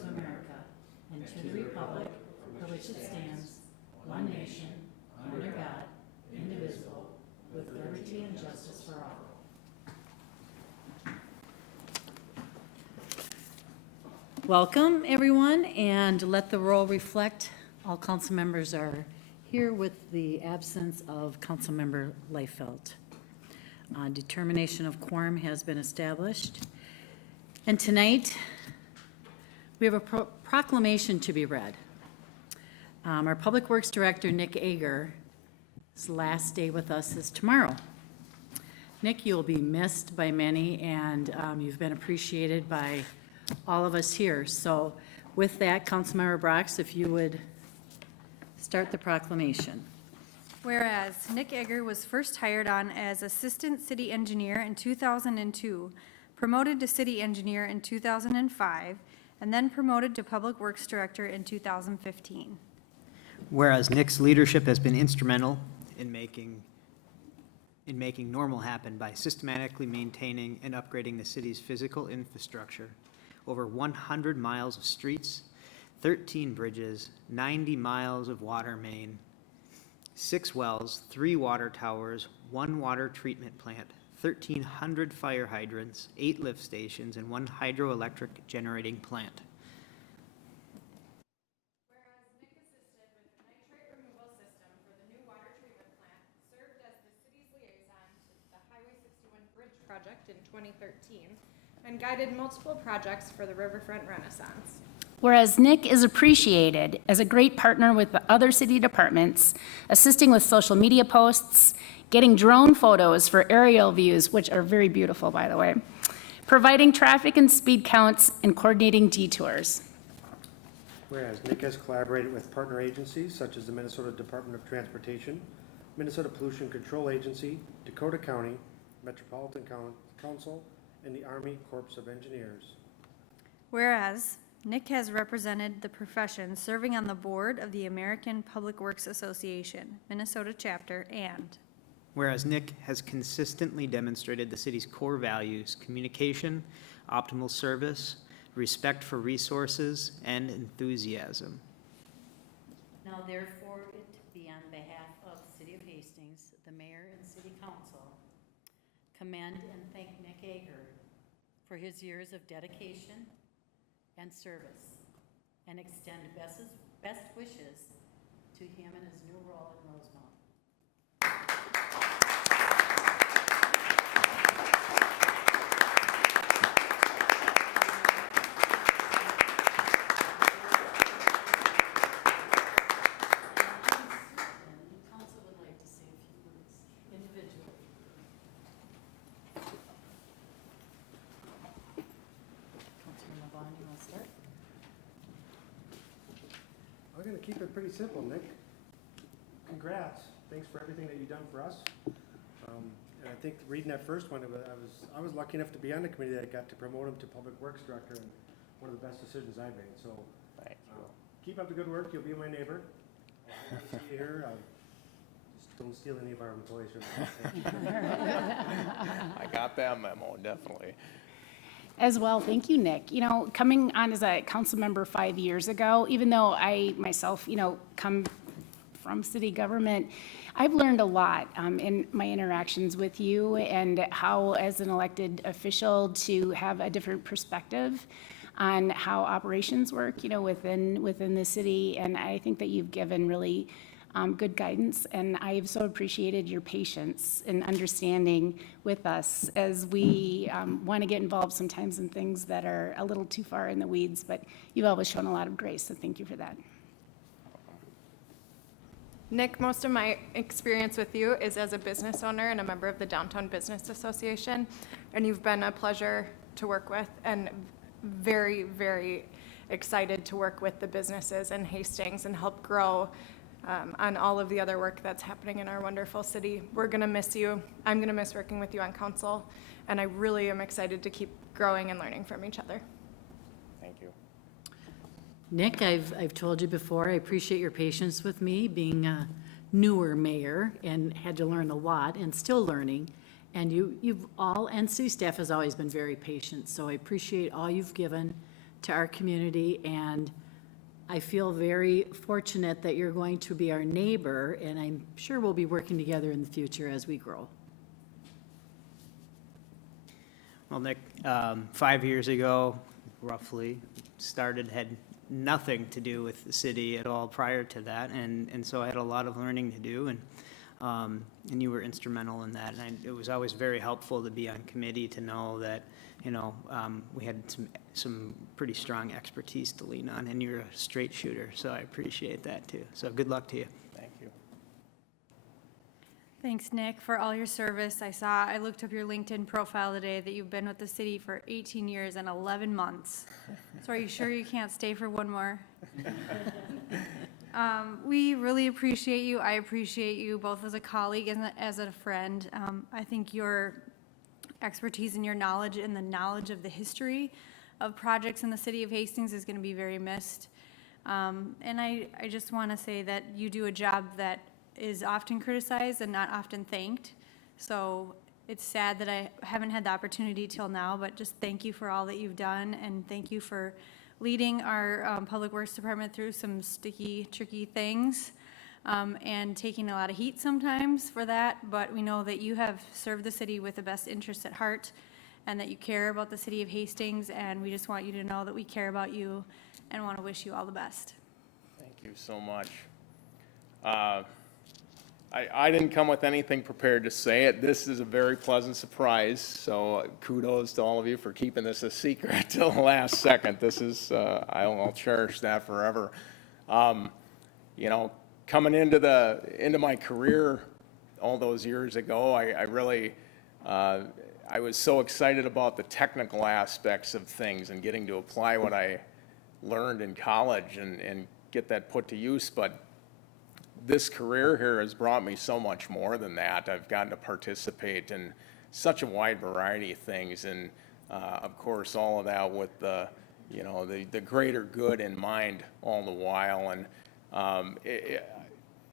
of America and to the republic for which it stands, one nation, under God, indivisible, with liberty and justice for all. Welcome, everyone, and let the roll reflect all council members are here with the absence of Councilmember Leifeld. Determination of quorum has been established. And tonight, we have a proclamation to be read. Our Public Works Director, Nick Ager's last day with us is tomorrow. Nick, you'll be missed by many, and you've been appreciated by all of us here. So with that, Councilmember Brox, if you would start the proclamation. Whereas Nick Egger was first hired on as Assistant City Engineer in 2002, promoted to City Engineer in 2005, and then promoted to Public Works Director in 2015. Whereas Nick's leadership has been instrumental in making normal happen by systematically maintaining and upgrading the city's physical infrastructure. Over 100 miles of streets, 13 bridges, 90 miles of water main, 6 wells, 3 water towers, 1 water treatment plant, 1,300 fire hydrants, 8 lift stations, and 1 hydroelectric generating plant. Whereas Nick assisted with the nitrate removal system for the new water treatment plant, served as the city's liaison to the Highway 61 Bridge project in 2013, and guided multiple projects for the Riverfront Renaissance. Whereas Nick is appreciated as a great partner with the other city departments, assisting with social media posts, getting drone photos for aerial views, which are very beautiful, by the way, providing traffic and speed counts, and coordinating detours. Whereas Nick has collaborated with partner agencies such as the Minnesota Department of Transportation, Minnesota Pollution Control Agency, Dakota County, Metropolitan Council, and the Army Corps of Engineers. Whereas Nick has represented the profession serving on the board of the American Public Works Association, Minnesota chapter, and Whereas Nick has consistently demonstrated the city's core values: communication, optimal service, respect for resources, and enthusiasm. Now therefore it be on behalf of the City of Hastings, the Mayor and City Council, commend and thank Nick Ager for his years of dedication and service, and extend best wishes to him in his new role in Rosemount. Council would like to say a few words individually. Councilman LeBon, you want to start? I'm going to keep it pretty simple, Nick. Congrats. Thanks for everything that you've done for us. And I think reading that first one, I was lucky enough to be on the committee that got to promote him to Public Works Director, and one of the best decisions I've made. So keep up the good work. You'll be my neighbor. I'll see you here. Just don't steal any of our employees from I got that memo, definitely. As well, thank you, Nick. You know, coming on as a council member 5 years ago, even though I myself, come from city government, I've learned a lot in my interactions with you, and how, as an elected official, to have a different perspective on how operations work, within the city. And I think that you've given really good guidance, and I've so appreciated your patience and understanding with us as we want to get involved sometimes in things that are a little too far in the weeds, but you've always shown a lot of grace, so thank you for that. Nick, most of my experience with you is as a business owner and a member of the Downtown Business Association, and you've been a pleasure to work with, and very, very excited to work with the businesses in Hastings and help grow on all of the other work that's happening in our wonderful city. We're going to miss you. I'm going to miss working with you on council, and I really am excited to keep growing and learning from each other. Thank you. Nick, I've told you before, I appreciate your patience with me being a newer mayor and had to learn a lot and still learning. And you've all, and city staff has always been very patient, so I appreciate all you've given to our community, and I feel very fortunate that you're going to be our neighbor, and I'm sure we'll be working together in the future as we grow. Well, Nick, 5 years ago, roughly, had nothing to do with the city at all prior to that, and so I had a lot of learning to do, and you were instrumental in that. And it was always very helpful to be on committee to know that, we had some pretty strong expertise to lean on, and you're a straight shooter, so I appreciate that too. So good luck to you. Thank you. Thanks, Nick, for all your service. I looked up your LinkedIn profile today that you've been with the city for 18 years and 11 months. So are you sure you can't stay for one more? We really appreciate you. I appreciate you both as a colleague and as a friend. I think your expertise and your knowledge and the knowledge of the history of projects in the city of Hastings is going to be very missed. And I just want to say that you do a job that is often criticized and not often thanked. So it's sad that I haven't had the opportunity till now, but just thank you for all that you've done, and thank you for leading our Public Works Department through some sticky, tricky things, and taking a lot of heat sometimes for that. But we know that you have served the city with the best interests at heart, and that you care about the city of Hastings, and we just want you to know that we care about you and want to wish you all the best. Thank you so much. I didn't come with anything prepared to say it. This is a very pleasant surprise, so kudos to all of you for keeping this a secret till the last second. This is, I'll cherish that forever. Coming into my career all those years ago, I really, I was so excited about the technical aspects of things and getting to apply what I learned in college and get that put to use, but this career here has brought me so much more than that. I've gotten to participate in such a wide variety of things, and of course, all of that with the greater good in mind all the while. And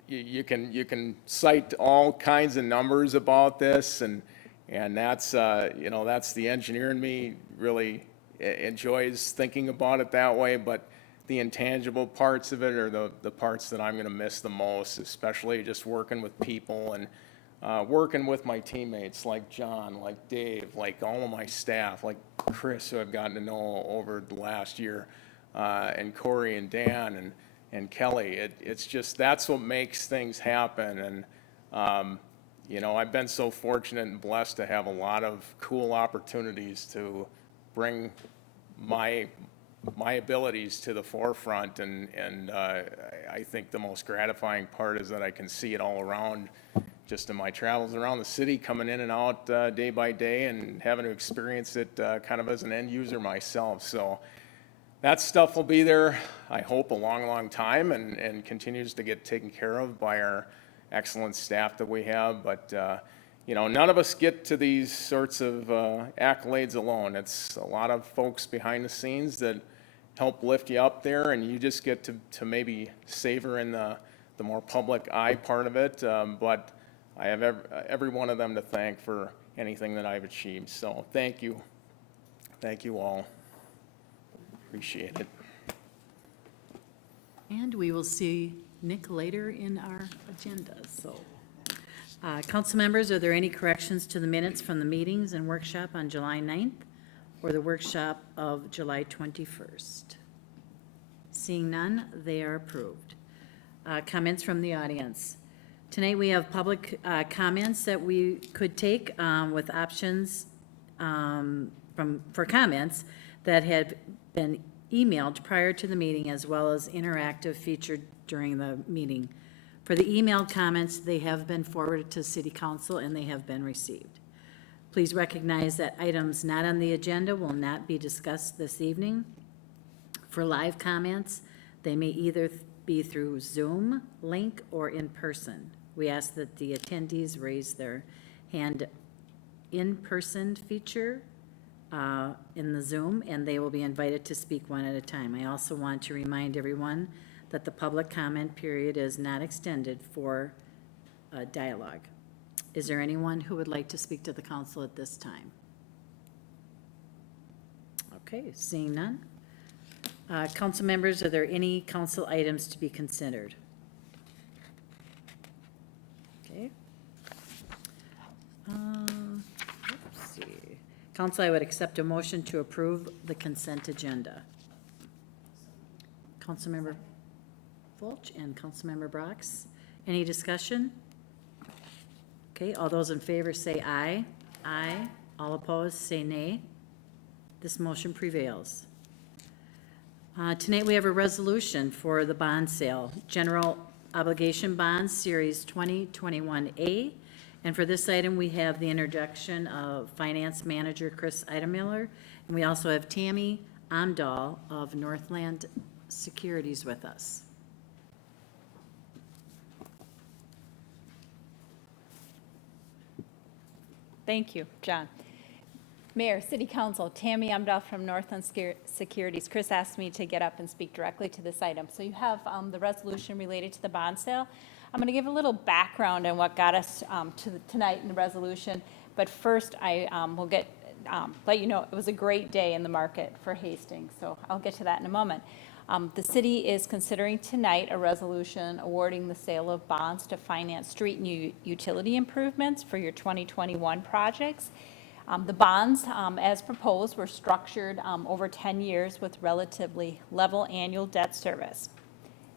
you can cite all kinds of numbers about this, and that's that's the engineer in me really enjoys thinking about it that way, but the intangible parts of it are the parts that I'm going to miss the most, especially just working with people and working with my teammates like John, like Dave, like all of my staff, like Chris, who I've gotten to know over the last year, and Corey and Dan and Kelly. It's just, that's what makes things happen. And, I've been so fortunate and blessed to have a lot of cool opportunities to bring my abilities to the forefront, and I think the most gratifying part is that I can see it all around, just in my travels around the city, coming in and out day by day, and having to experience it kind of as an end user myself. So that stuff will be there, I hope, a long, long time, and continues to get taken care of by our excellent staff that we have. But none of us get to these sorts of accolades alone. It's a lot of folks behind the scenes that help lift you up there, and you just get to maybe savor in the more public eye part of it. But I have every one of them to thank for anything that I've achieved. So thank you. Thank you all. Appreciate it. And we will see Nick later in our agenda. So, council members, are there any corrections to the minutes from the meetings and workshop on July 9th or the workshop of July 21st? Seeing none, they are approved. Comments from the audience. Tonight we have public comments that we could take with options for comments that had been emailed prior to the meeting, as well as interactive featured during the meeting. For the emailed comments, they have been forwarded to City Council and they have been received. Please recognize that items not on the agenda will not be discussed this evening. For live comments, they may either be through Zoom link or in person. We ask that the attendees raise their hand in-person feature in the Zoom, and they will be invited to speak one at a time. I also want to remind everyone that the public comment period is not extended for dialogue. Is there anyone who would like to speak to the council at this time? Okay, seeing none, Council members, are there any council items to be considered? Okay. Let's see. Council, I would accept a motion to approve the consent agenda. Councilmember Fulch and Councilmember Brox. Any discussion? Okay, all those in favor say aye. Aye. All opposed, say nay. This motion prevails. Tonight, we have a resolution for the bond sale, General Obligation Bonds, Series 2021A. And for this item, we have the introduction of Finance Manager Chris Idemiller, and we also have Tammy Amdahl of Northland Securities with us. Thank you, John. Mayor, City Council, Tammy Amdahl from Northland Securities. Chris asked me to get up and speak directly to this item. So you have the resolution related to the bond sale. I'm going to give a little background on what got us to tonight in the resolution. But first, I will let you know it was a great day in the market for Hastings. So I'll get to that in a moment. The city is considering tonight a resolution awarding the sale of bonds to finance street and utility improvements for your 2021 projects. The bonds, as proposed, were structured over 10 years with relatively level annual debt service.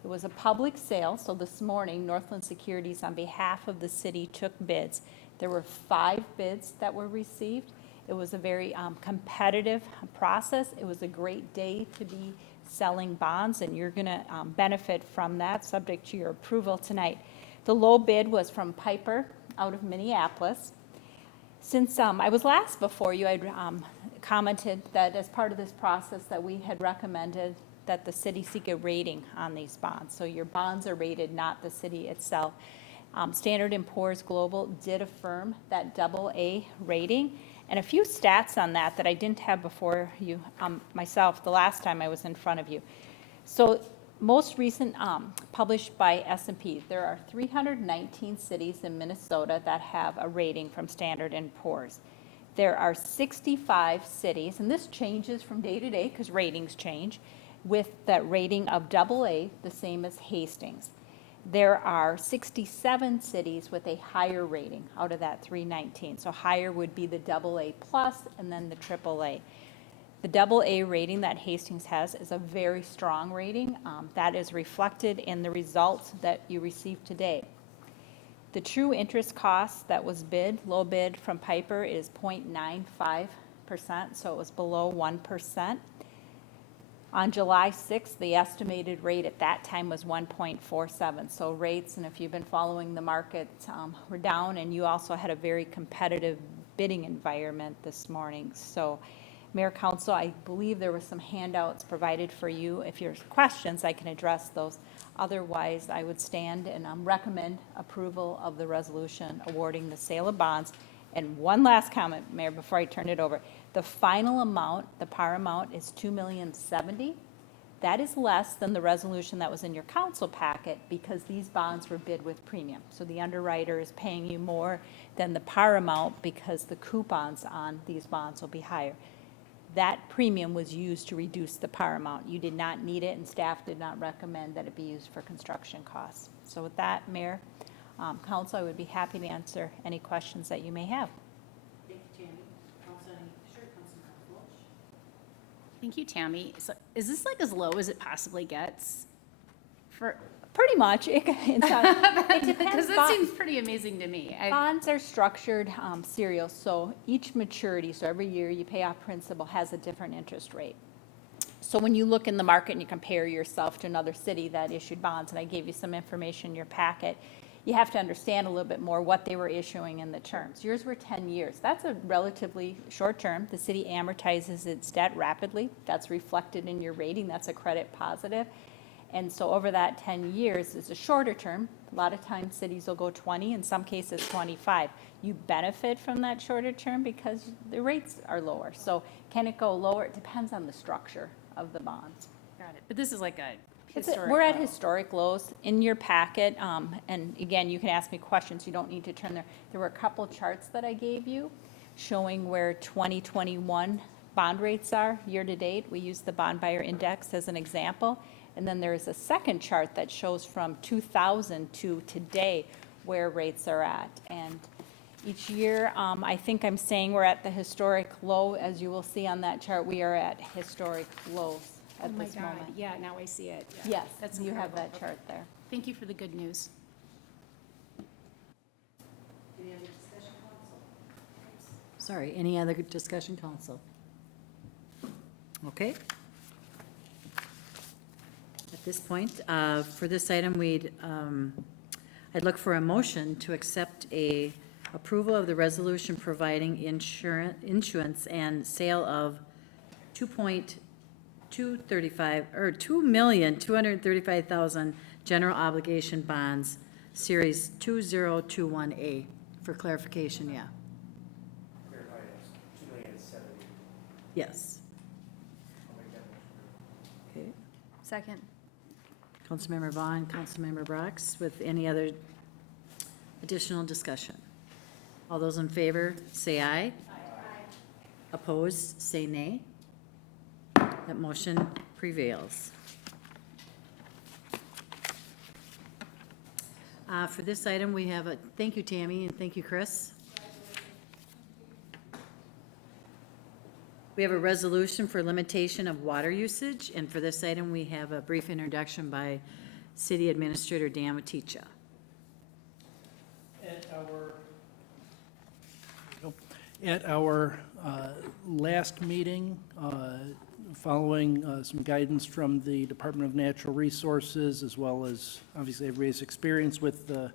It was a public sale, so this morning, Northland Securities, on behalf of the city, took bids. There were 5 bids that were received. It was a very competitive process. It was a great day to be selling bonds, and you're going to benefit from that, subject to your approval tonight. The low bid was from Piper out of Minneapolis. Since I was last before you, I'd commented that as part of this process that we had recommended that the city seek a rating on these bonds. So your bonds are rated, not the city itself. Standard & Poor's Global did affirm that AA rating. And a few stats on that I didn't have before you, myself, the last time I was in front of you. So most recent published by S&P, there are 319 cities in Minnesota that have a rating from Standard & Poor's. There are 65 cities, and this changes from day to day because ratings change, with that rating of AA, the same as Hastings. There are 67 cities with a higher rating out of that 319. So higher would be the AA plus and then the AAA. The AA rating that Hastings has is a very strong rating. That is reflected in the results that you received today. The true interest cost that was bid, low bid from Piper, is 0.95%, so it was below 1%. On July 6th, the estimated rate at that time was 1.47. So rates, and if you've been following the market, were down, and you also had a very competitive bidding environment this morning. So Mayor, Council, I believe there were some handouts provided for you. If you have questions, I can address those. Otherwise, I would stand and recommend approval of the resolution awarding the sale of bonds. And one last comment, Mayor, before I turn it over. The final amount, the par amount, is $2,070,000. That is less than the resolution that was in your council packet because these bonds were bid with premium. So the underwriter is paying you more than the par amount because the coupons on these bonds will be higher. That premium was used to reduce the par amount. You did not need it, and staff did not recommend that it be used for construction costs. So with that, Mayor, Council, I would be happy to answer any questions that you may have. Thank you, Tammy. Council, Councilmember Fulch. Thank you, Tammy. So is this like as low as it possibly gets? For Pretty much. It depends. because that seems pretty amazing to me. Bonds are structured serial, so each maturity, so every year you pay off principal, has a different interest rate. So when you look in the market and you compare yourself to another city that issued bonds, and I gave you some information in your packet, you have to understand a little bit more what they were issuing in the terms. Yours were 10 years. That's a relatively short term. The city amortizes its debt rapidly. That's reflected in your rating. That's a credit positive. And so over that 10 years is a shorter term. A lot of times cities will go 20, in some cases 25. You benefit from that shorter term because the rates are lower. So can it go lower? It depends on the structure of the bonds. Got it. But this is like a historic We're at low. historic lows. In your packet, and again, you can ask me questions. You don't need to turn there. There were a couple charts that I gave you showing where 2021 bond rates are year-to-date. We use the bond buyer index as an example. And then there is a second chart that shows from 2000 to today where rates are at. And each year, I think I'm saying we're at the historic low. As you will see on that chart, we are at historic lows Oh at my this God, moment. yeah, now I see it. Yeah. Yes, That's you have incredible. that chart there. Thank you for the good news. Sorry, any other discussion, council? Okay. At this point, for this item, I'd look for a motion to accept a approval of the resolution providing issuance and sale of 2,235,000 general obligation bonds, Series 2021A. For clarification, yeah. Clarify, it's 2,070,000. Yes. I'll make that motion. Okay. Second. Councilmember Vaughn, Councilmember Brox, with any other additional discussion? All those in favor, say aye. Aye. Opposed, say nay. That motion prevails. For this item, we have thank you, Tammy, and thank you, Chris. We have a resolution for limitation of water usage, and for this item, we have a brief introduction by City Administrator Dan Maticha. At our last meeting, following some guidance from the Department of Natural Resources, as well as obviously everybody's experience with the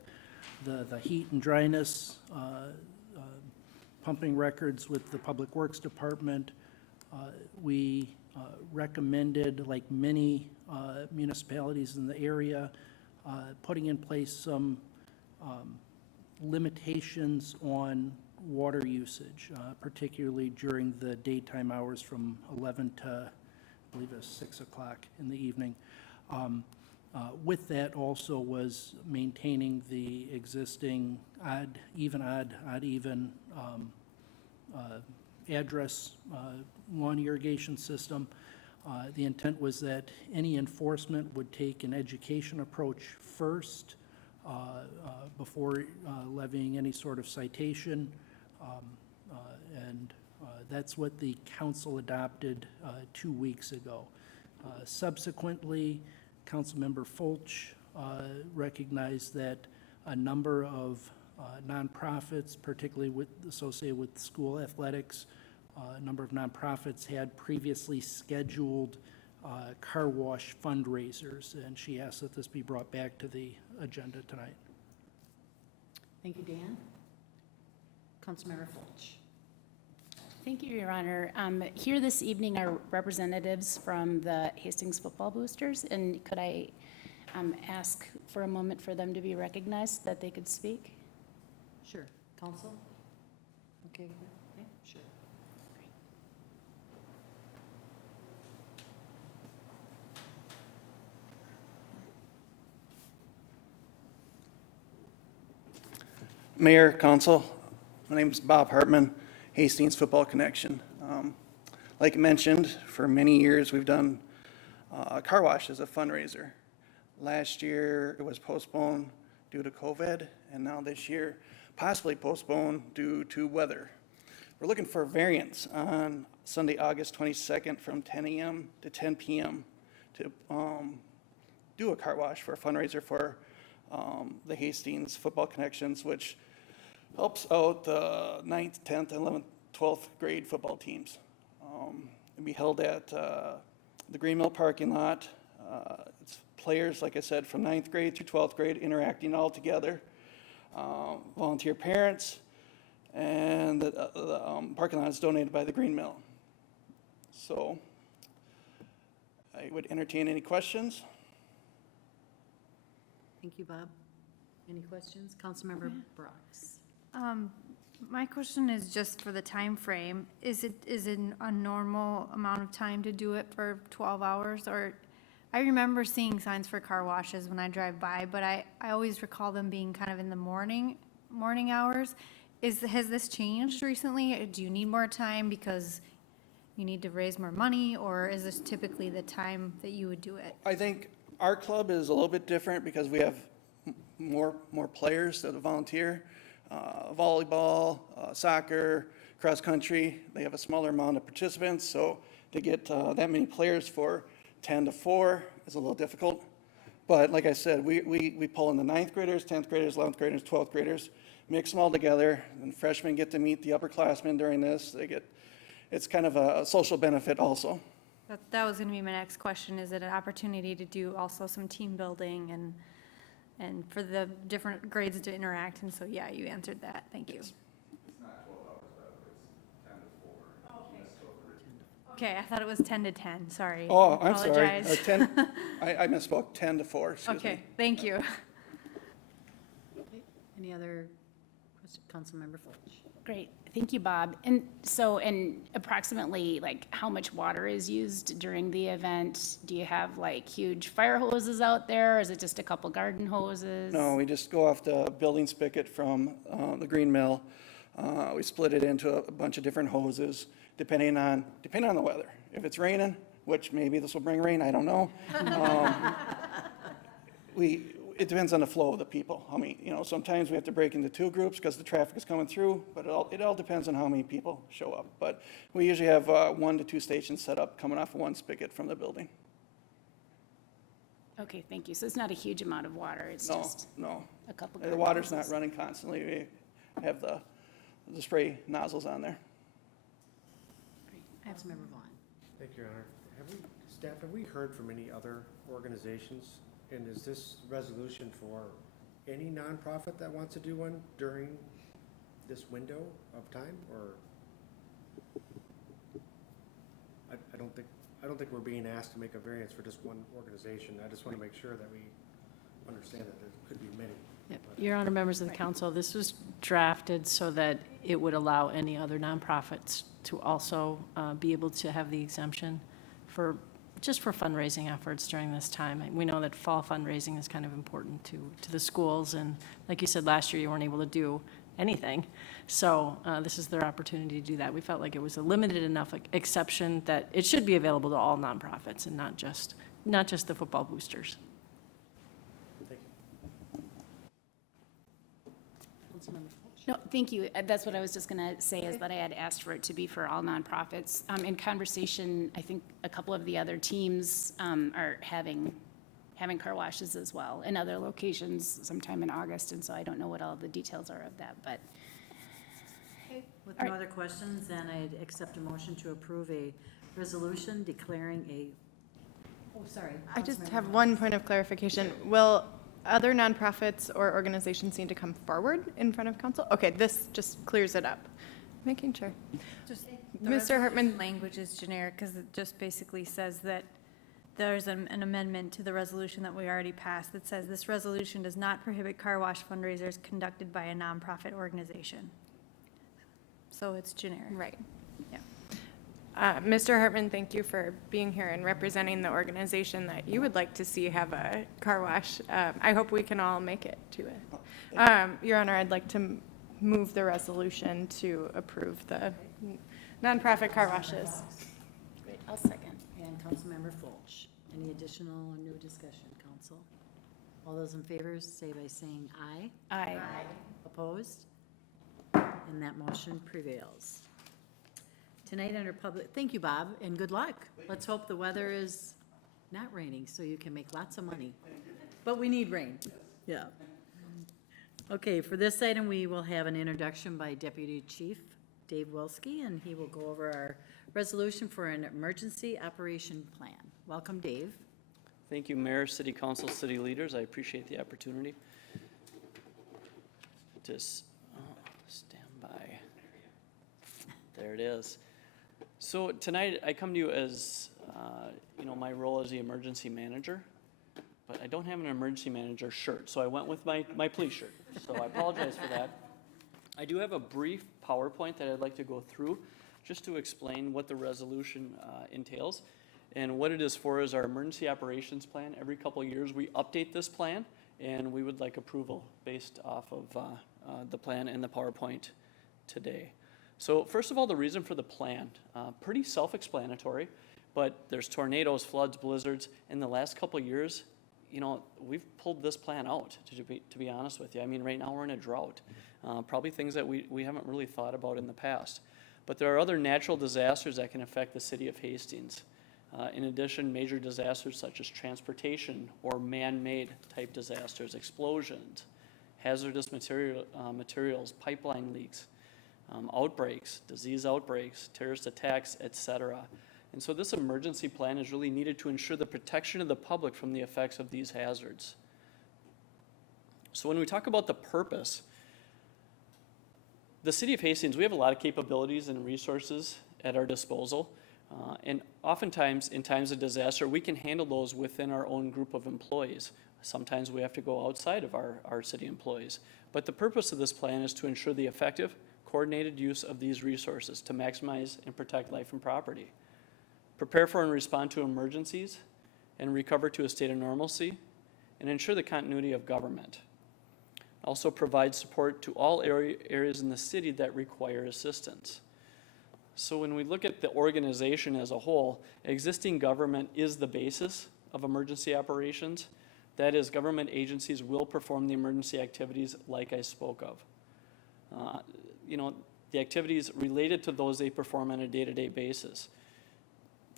heat and dryness, pumping records with the Public Works Department, we recommended, like many municipalities in the area, putting in place some limitations on water usage, particularly during the daytime hours from 11 to, I believe it was 6 o'clock in the evening. With that also was maintaining the existing odd, even address lawn irrigation system. The intent was that any enforcement would take an education approach first before levying any sort of citation. And that's what the council adopted 2 weeks ago. Subsequently, Councilmember Fulch recognized that a number of nonprofits, particularly associated with school athletics, a number of nonprofits had previously scheduled car wash fundraisers, and she asked that this be brought back to the agenda tonight. Thank you, Dan. Councilmember Fulch. Thank you, Your Honor. Here this evening are representatives from the Hastings Football Boosters, and could I ask for a moment for them to be recognized, that they could speak? Sure. Council? Okay, okay, sure. Mayor, Council, my name is Bob Hartman, Hastings Football Connection. Like mentioned, for many years we've done a car wash as a fundraiser. Last year it was postponed due to COVID, and now this year possibly postponed due to weather. We're looking for a variance on Sunday, August 22nd from 10 a.m. to 10 p.m. to do a car wash for a fundraiser for the Hastings Football Connections, which helps out the 9th, 10th, 11th, 12th grade football teams. It'll be held at the Green Mill parking lot. It's players, like I said, from 9th grade through 12th grade interacting all together, volunteer parents, and the parking lot is donated by the Green Mill. So I would entertain any questions. Thank you, Bob. Any questions? Councilmember Brox. My question is just for the time frame. Is it a normal amount of time to do it for 12 hours? Or I remember seeing signs for car washes when I drive by, but I always recall them being kind of in the morning hours. Has this changed recently? Do you need more time because you need to raise more money, or is this typically the time that you would do it? I think our club is a little bit different because we have more players that volunteer. Volleyball, soccer, cross country, they have a smaller amount of participants, so to get that many players for 10 to 4 is a little difficult. But like I said, we pull in the 9th graders, 10th graders, 11th graders, 12th graders, mix them all together, and freshmen get to meet the upperclassmen during this. It's kind of a social benefit also. That was gonna be my next question. Is it an opportunity to do also some team building and for the different grades to interact? And so, yeah, you answered that. Thank you. Okay, I thought it was 10 to 10, sorry. Oh, I'm sorry. Apologize. 10, I misspoke, 10 to 4, excuse me. Okay, thank you. Any other question? Councilmember Fulch. Great, thank you, Bob. And approximately, like, how much water is used during the event? Do you have, like, huge fire hoses out there, or is it just a couple garden hoses? No, we just go off the building spigot from the green mill. We split it into a bunch of different hoses, depending on the weather. If it's raining, which maybe this will bring rain, I don't know. It depends on the flow of the people. I mean, sometimes we have to break into 2 groups because the traffic is coming through, but it all depends on how many people show up. But we usually have 1 to 2 stations set up coming off of one spigot from the building. Okay, thank you. So it's not a huge amount of water, it's just No. a couple The garden water's not hoses. running constantly. We have the spray nozzles on there. Councilmember Vaughn. Thank you, Your Honor. Have we heard from any other organizations? And is this resolution for any nonprofit that wants to do one during this window of time, or? I don't think we're being asked to make a variance for just one organization. I just want to make sure that we understand that there could be many. Yep. Your Honor, members of the council, this was drafted so that it would allow any other nonprofits to also be able to have the exemption just for fundraising efforts during this time. We know that fall fundraising is kind of important to the schools, and like you said, last year you weren't able to do anything. So this is their opportunity to do that. We felt like it was a limited enough exception that it should be available to all nonprofits and not just the football boosters. Thank you. Councilmember Fulch. No, thank you. That's what I was just going to say, is that I had asked for it to be for all nonprofits. In conversation, I think a couple of the other teams are having car washes as well in other locations sometime in August, and so I don't know what all the details are of that, but. With All no right. other questions, then I'd accept a motion to approve a resolution declaring sorry. I just Councilmember have Vaughn. one point of clarification. Will other nonprofits or organizations need to come forward in front of council? Okay, this just clears it up. Making sure. Just Mr. Hartman. Language is generic because it just basically says that there's an amendment to the resolution that we already passed that says this resolution does not prohibit car wash fundraisers conducted by a nonprofit organization. So it's generic. Right. Yeah. Mr. Hartman, thank you for being here and representing the organization that you would like to see have a car wash. I hope we can all make it to it. Your Honor, I'd like to move the resolution to approve the nonprofit car washes. Great, I'll second. And Councilmember Fulch. Any additional or new discussion, council? All those in favor, say by saying aye. Aye. Opposed? And that motion prevails. Tonight under public, thank you, Bob, and good luck. Let's hope the weather is not raining so you can make lots of money. But we need rain. Yeah. Okay, for this item, we will have an introduction by Deputy Chief Dave Wilski, and he will go over our resolution for an emergency operation plan. Welcome, Dave. Thank you, Mayor, City Council, city leaders. I appreciate the opportunity. Just stand by. There it is. So tonight I come to you as, my role as the emergency manager, but I don't have an emergency manager shirt, so I went with my police shirt. So I apologize for that. I do have a brief PowerPoint that I'd like to go through just to explain what the resolution entails. And what it is for is our emergency operations plan. Every couple of years, we update this plan, and we would like approval based off of the plan and the PowerPoint today. So first of all, the reason for the plan, pretty self-explanatory, but there's tornadoes, floods, blizzards. In the last couple of years, you know, we've pulled this plan out, to be honest with you. I mean, right now we're in a drought. Probably things that we haven't really thought about in the past. But there are other natural disasters that can affect the city of Hastings. In addition, major disasters such as transportation or man-made type disasters, explosions, hazardous materials, pipeline leaks, outbreaks, disease outbreaks, terrorist attacks, etc. And so this emergency plan is really needed to ensure the protection of the public from the effects of these hazards. So when we talk about the purpose, the city of Hastings, we have a lot of capabilities and resources at our disposal. And oftentimes, in times of disaster, we can handle those within our own group of employees. Sometimes we have to go outside of our city employees. But the purpose of this plan is to ensure the effective, coordinated use of these resources to maximize and protect life and property. Prepare for and respond to emergencies, and recover to a state of normalcy, and ensure the continuity of government. Also provide support to all areas in the city that require assistance. So when we look at the organization as a whole, existing government is the basis of emergency operations. That is, government agencies will perform the emergency activities like I spoke of. You know, the activities related to those they perform on a day-to-day basis.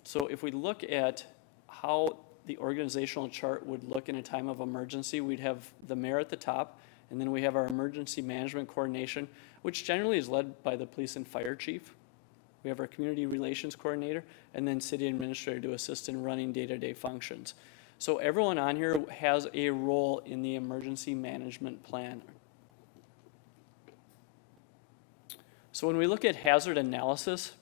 So if we look at how the organizational chart would look in a time of emergency, we'd have the mayor at the top, and then we have our emergency management coordination, which generally is led by the police and fire chief. We have our community relations coordinator, and then city administrator to assist in running day-to-day functions. So everyone on here has a role in the emergency management plan. So when we look at hazard analysis,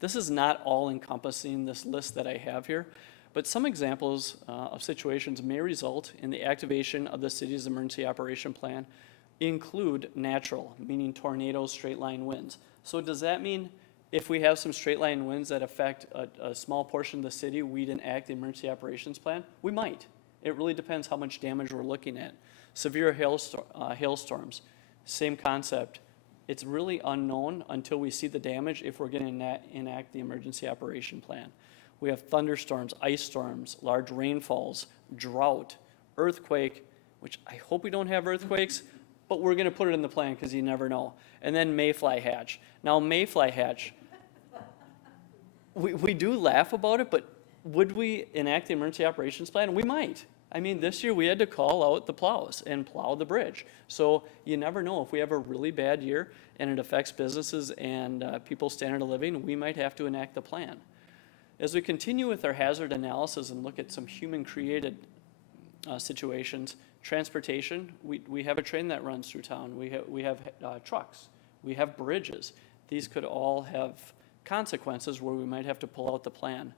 this is not all encompassing, this list that I have here, but some examples of situations may result in the activation of the city's emergency operation plan include natural, meaning tornadoes, straight line winds. So does that mean if we have some straight line winds that affect a small portion of the city, we'd enact the emergency operations plan? We might. It really depends how much damage we're looking at. Severe hailstorms, same concept. It's really unknown until we see the damage if we're going to enact the emergency operation plan. We have thunderstorms, ice storms, large rainfalls, drought, earthquake, which I hope we don't have earthquakes, but we're going to put it in the plan because you never know. And then mayfly hatch. Now, mayfly hatch, we do laugh about it, but would we enact the emergency operations plan? We might. I mean, this year we had to call out the plows and plow the bridge. So you never know. If we have a really bad year and it affects businesses and people's standard of living, we might have to enact the plan. As we continue with our hazard analysis and look at some human-created situations, transportation, we have a train that runs through town. We have trucks. We have bridges. These could all have consequences where we might have to pull out the plan.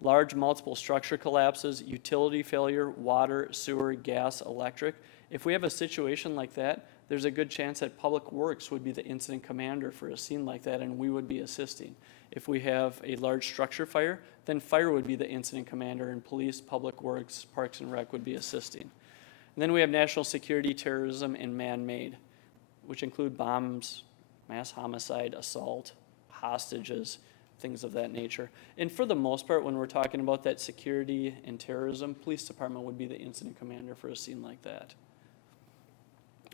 Large multiple structure collapses, utility failure, water, sewer, gas, electric. If we have a situation like that, there's a good chance that Public Works would be the incident commander for a scene like that, and we would be assisting. If we have a large structure fire, then fire would be the incident commander, and police, Public Works, Parks and Rec would be assisting. And then we have national security, terrorism, and man-made, which include bombs, mass homicide, assault, hostages, things of that nature. And for the most part, when we're talking about that security and terrorism, police department would be the incident commander for a scene like that.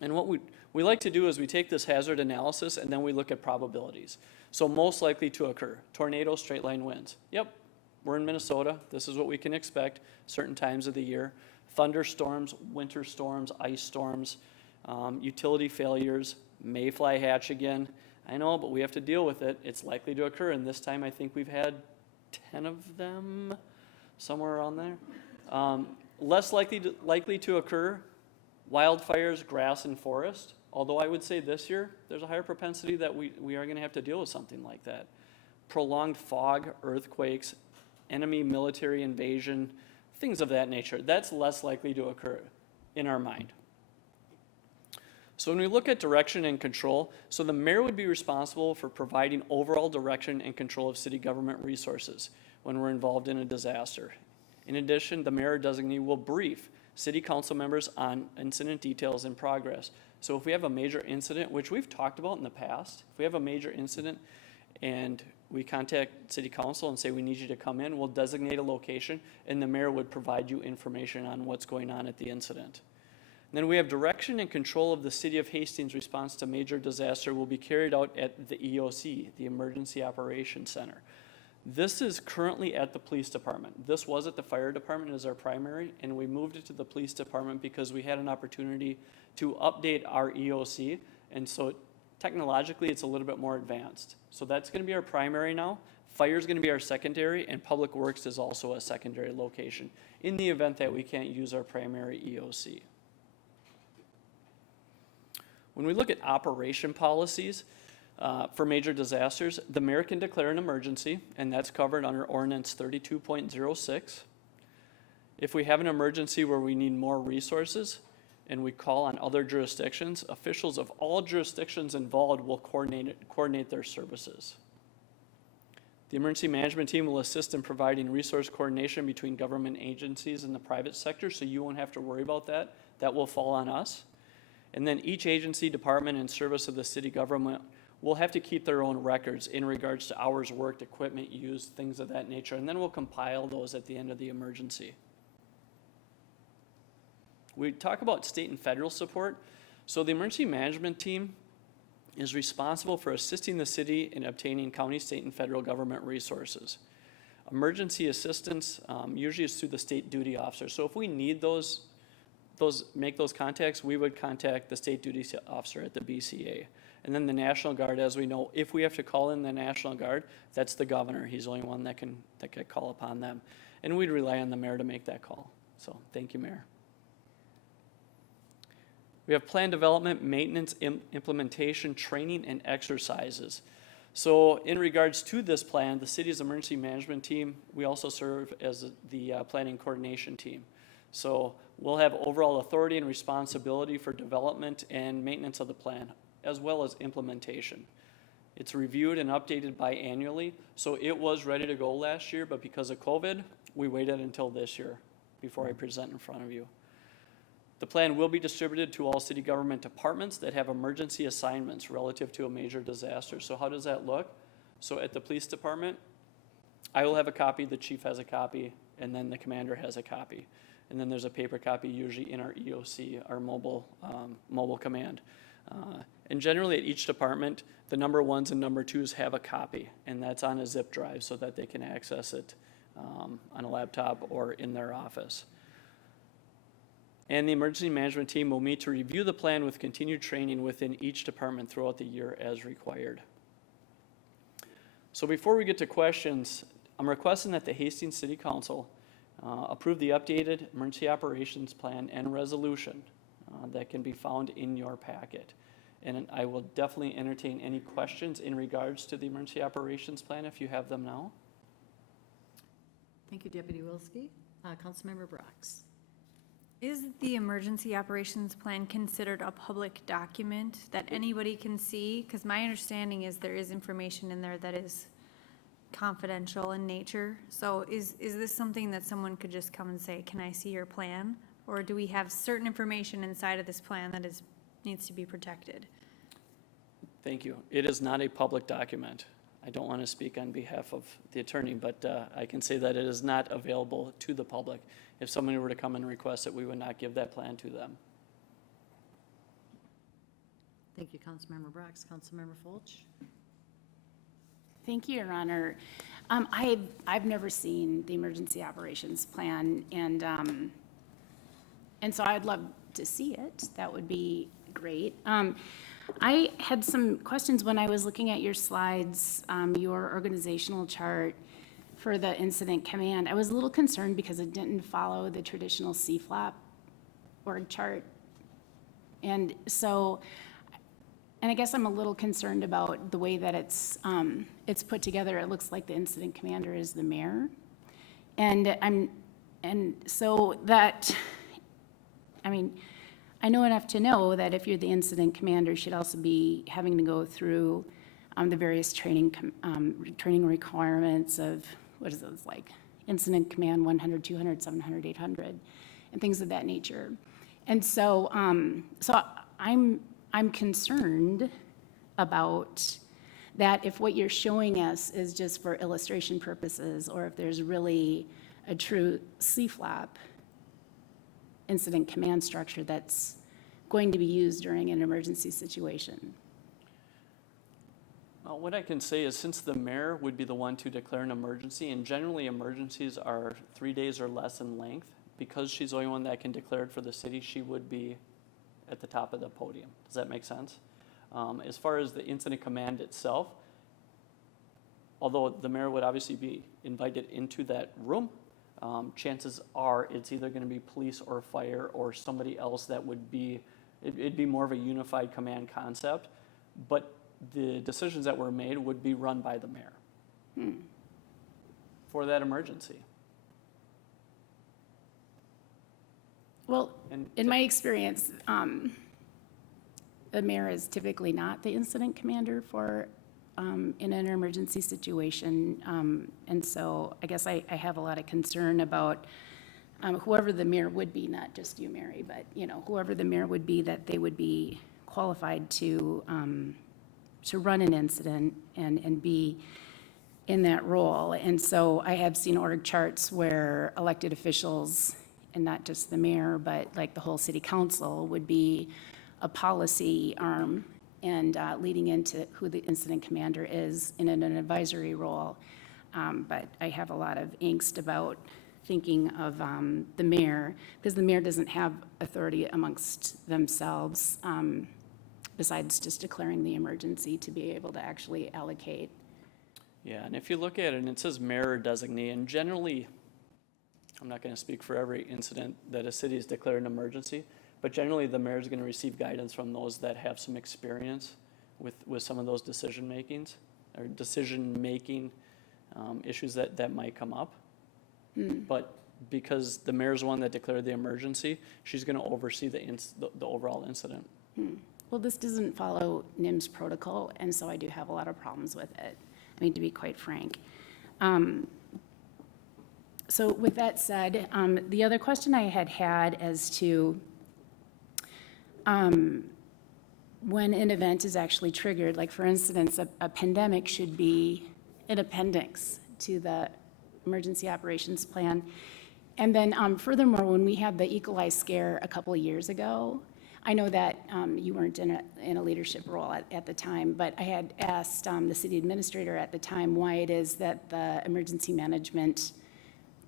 And what we like to do is we take this hazard analysis and then we look at probabilities. So most likely to occur, tornado, straight line winds. Yep, we're in Minnesota. This is what we can expect certain times of the year. Thunderstorms, winter storms, ice storms, utility failures, mayfly hatch again. I know, but we have to deal with it. It's likely to occur, and this time I think we've had 10 of them, somewhere around there. Less likely to occur, wildfires, grass, and forest. Although I would say this year, there's a higher propensity that we are going to have to deal with something like that. Prolonged fog, earthquakes, enemy military invasion, things of that nature. That's less likely to occur in our mind. So when we look at direction and control, so the mayor would be responsible for providing overall direction and control of city government resources when we're involved in a disaster. In addition, the mayor designee will brief city council members on incident details and progress. So if we have a major incident, which we've talked about in the past, if we have a major incident and we contact city council and say, we need you to come in, we'll designate a location, and the mayor would provide you information on what's going on at the incident. And then we have direction and control of the city of Hastings' response to major disaster will be carried out at the EOC, the Emergency Operations Center. This is currently at the police department. This was at the fire department as our primary, and we moved it to the police department because we had an opportunity to update our EOC, and so technologically it's a little bit more advanced. So that's going to be our primary now. Fire is going to be our secondary, and Public Works is also a secondary location in the event that we can't use our primary EOC. When we look at operation policies for major disasters, the mayor can declare an emergency, and that's covered under Ordinance 32.06. If we have an emergency where we need more resources and we call on other jurisdictions, officials of all jurisdictions involved will coordinate their services. The emergency management team will assist in providing resource coordination between government agencies and the private sector, so you won't have to worry about that. That will fall on us. And then each agency, department, and service of the city government will have to keep their own records in regards to hours worked, equipment used, things of that nature, and then we'll compile those at the end of the emergency. We talk about state and federal support. So the emergency management team is responsible for assisting the city in obtaining county, state, and federal government resources. Emergency assistance usually is through the state duty officer. So if we need make those contacts, we would contact the state duty officer at the BCA. And then the National Guard, as we know, if we have to call in the National Guard, that's the governor. He's the only one that can call upon them. And we'd rely on the mayor to make that call. So thank you, Mayor. We have plan development, maintenance, implementation, training, and exercises. So in regards to this plan, the city's emergency management team, we also serve as the planning coordination team. So we'll have overall authority and responsibility for development and maintenance of the plan, as well as implementation. It's reviewed and updated biannually, so it was ready to go last year, but because of COVID, we waited until this year before I present in front of you. The plan will be distributed to all city government departments that have emergency assignments relative to a major disaster. So how does that look? So at the police department, I will have a copy, the chief has a copy, and then the commander has a copy. And then there's a paper copy usually in our EOC, our mobile command. And generally at each department, the number ones and number twos have a copy, and that's on a zip drive so that they can access it on a laptop or in their office. And the emergency management team will meet to review the plan with continued training within each department throughout the year as required. So before we get to questions, I'm requesting that the Hastings City Council approve the updated emergency operations plan and resolution that can be found in your packet. And I will definitely entertain any questions in regards to the emergency operations plan if you have them now. Thank you, Deputy Wilski. Councilmember Brox. Is the emergency operations plan considered a public document that anybody can see? Because my understanding is there is information in there that is confidential in nature. So is this something that someone could just come and say, can I see your plan? Or do we have certain information inside of this plan that needs to be protected? Thank you. It is not a public document. I don't want to speak on behalf of the attorney, but I can say that it is not available to the public. If somebody were to come and request it, we would not give that plan to them. Thank you, Councilmember Brox. Councilmember Fulch. Thank you, Your Honor. I've never seen the emergency operations plan, and so I'd love to see it. That would be great. I had some questions when I was looking at your slides, your organizational chart for the incident command. I was a little concerned because it didn't follow the traditional CFLAP org chart. And I guess I'm a little concerned about the way that it's put together. It looks like the incident commander is the mayor. I know enough to know that if you're the incident commander, you should also be having to go through the various training requirements of, what is this, like incident command 100, 200, 700, 800, and things of that nature. And so I'm I'm concerned about that if what you're showing us is just for illustration purposes, or if there's really a true CFLAP incident command structure that's going to be used during an emergency situation. What I can say is since the mayor would be the one to declare an emergency, and generally emergencies are 3 days or less in length, because she's the only one that can declare it for the city, she would be at the top of the podium. Does that make sense? As far as the incident command itself, although the mayor would obviously be invited into that room, chances are it's either going to be police or fire or somebody else that would be, it'd be more of a unified command concept, but the decisions that were made would be run by the mayor for that emergency. Well, And in my experience, the mayor is typically not the incident commander for, in an emergency situation. And so I guess I have a lot of concern about whoever the mayor would be, not just you, Mary, but, you know, whoever the mayor would be, that they would be qualified to run an incident and be in that role. And so I have seen org charts where elected officials, and not just the mayor, but like the whole city council, would be a policy arm and leading into who the incident commander is in an advisory role. But I have a lot of angst about thinking of the mayor, because the mayor doesn't have authority amongst themselves, besides just declaring the emergency, to be able to actually allocate. Yeah, and if you look at it, and it says mayor or designee, and generally, I'm not going to speak for every incident that a city has declared an emergency, but generally the mayor is going to receive guidance from those that have some experience with some of those decision-making issues that might come up. But because the mayor's the one that declared the emergency, she's going to oversee the overall incident. Well, this doesn't follow NIMS protocol, and so I do have a lot of problems with it, I mean, to be quite frank. So with that said, the other question I had as to when an event is actually triggered, like for instance, a pandemic should be an appendix to the emergency operations plan. And then furthermore, when we had the E. coli scare a couple of years ago, I know that you weren't in a leadership role at the time, but I had asked the city administrator at the time why it is that the emergency management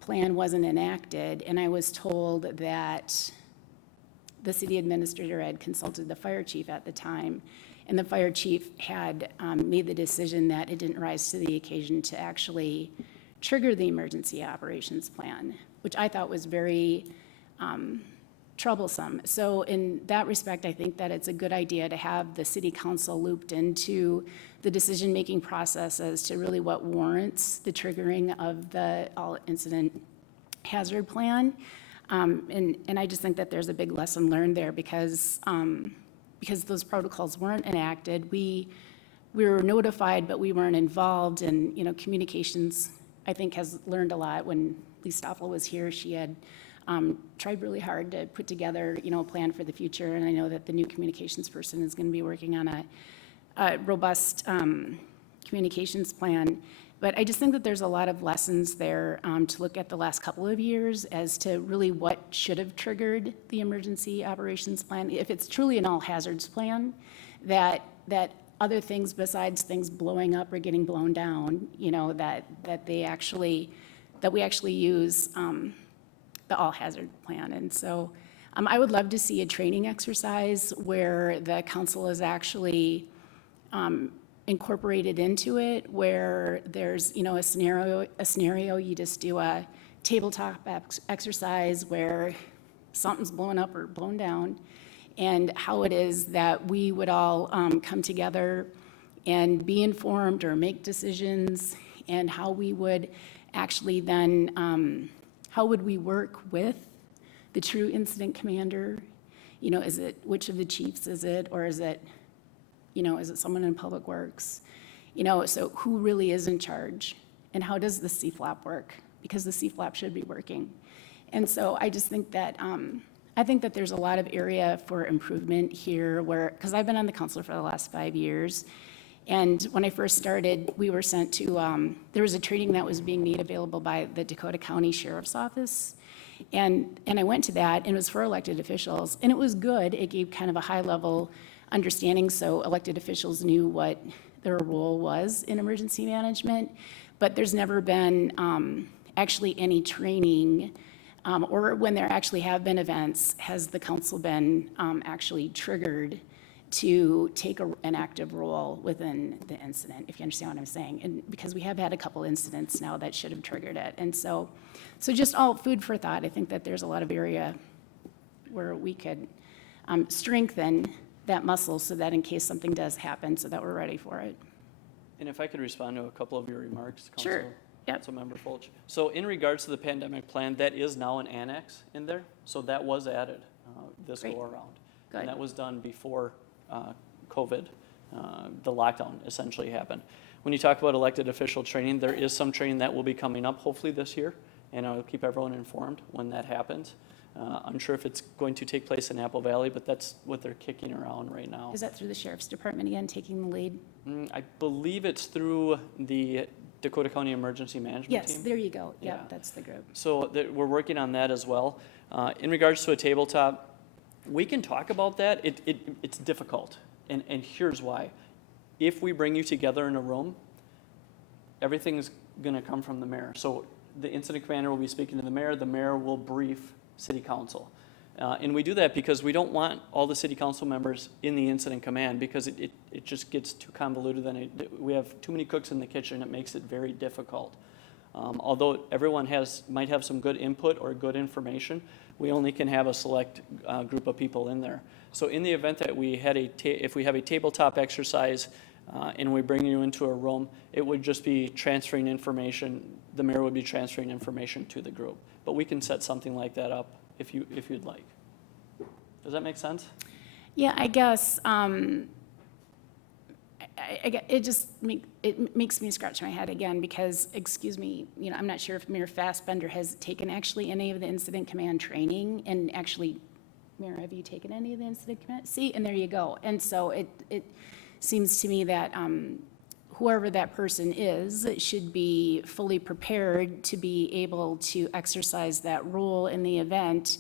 plan wasn't enacted, and I was told that the city administrator had consulted the fire chief at the time, and the fire chief had made the decision that it didn't rise to the occasion to actually trigger the emergency operations plan, which I thought was very troublesome. So in that respect, I think that it's a good idea to have the city council looped into the decision-making process as to really what warrants the triggering of the all-incident hazard plan. And I just think that there's a big lesson learned there because those protocols weren't enacted. We were notified, but we weren't involved, and, you know, communications, I think, has learned a lot. When Lee Stoffel was here, she had tried really hard to put together, you know, a plan for the future, and I know that the new communications person is going to be working on a robust communications plan. But I just think that there's a lot of lessons there to look at the last couple of years as to really what should have triggered the emergency operations plan. If it's truly an all hazards plan, that other things besides things blowing up or getting blown down, you know, that we actually use the all hazard plan. And so I would love to see a training exercise where the council is actually incorporated into it, where there's, you know, a scenario, you just do a tabletop exercise where something's blown up or blown down, and how it is that we would all come together and be informed or make decisions, and how we would actually then, how would we work with the true incident commander? You know, is it, which of the chiefs is it, or is it, you know, is it someone in Public Works? You know, so who really is in charge? And how does the CFLAP work? Because the CFLAP should be working. And so I just think that I think that there's a lot of area for improvement here where, because I've been on the council for the last 5 years, and when I first started, we were sent to, there was a training that was being made available by the Dakota County Sheriff's Office. And I went to that, and it was for elected officials, and it was good. It gave kind of a high-level understanding, so elected officials knew what their role was in emergency management. But there's never been actually any training, or when there actually have been events, has the council been actually triggered to take an active role within the incident, if you understand what I'm saying. And because we have had a couple incidents now that should have triggered it. And so just all food for thought. I think that there's a lot of area where we could strengthen that muscle so that in case something does happen, so that we're ready for it. And if I could respond to a couple of your remarks, Sure. Yep. Councilmember Fulch. So in regards to the pandemic plan, that is now an annex in there. So that was added this Great. go around. Good. And that was done before COVID, the lockdown essentially happened. When you talk about elected official training, there is some training that will be coming up hopefully this year, and I'll keep everyone informed when that happens. I'm sure if it's going to take place in Apple Valley, but that's what they're kicking around right now. Is that through the sheriff's department again, taking the lead? I believe it's through the Dakota County Emergency Management Team. Yes, there you go. Yeah. Yep, that's the group. So we're working on that as well. In regards to a tabletop, we can talk about that. It's difficult, and here's why. If we bring you together in a room, everything's going to come from the mayor. So the incident commander will be speaking to the mayor will brief city council. And we do that because we don't want all the city council members in the incident command because it just gets too convoluted. Then we have too many cooks in the kitchen. It makes it very difficult. Although everyone might have some good input or good information, we only can have a select group of people in there. So in the event that we had if we have a tabletop exercise and we bring you into a room, it would just be transferring information. The mayor would be transferring information to the group. But we can set something like that up if you'd like. Does that make sense? Yeah, I guess, it makes me scratch my head again because, excuse me, I'm not sure if Mayor Fassbender has taken actually any of the incident command training and actually, Mayor, have you taken any of the incident command? See, and there you go. And so it seems to me that whoever that person is should be fully prepared to be able to exercise that role in the event.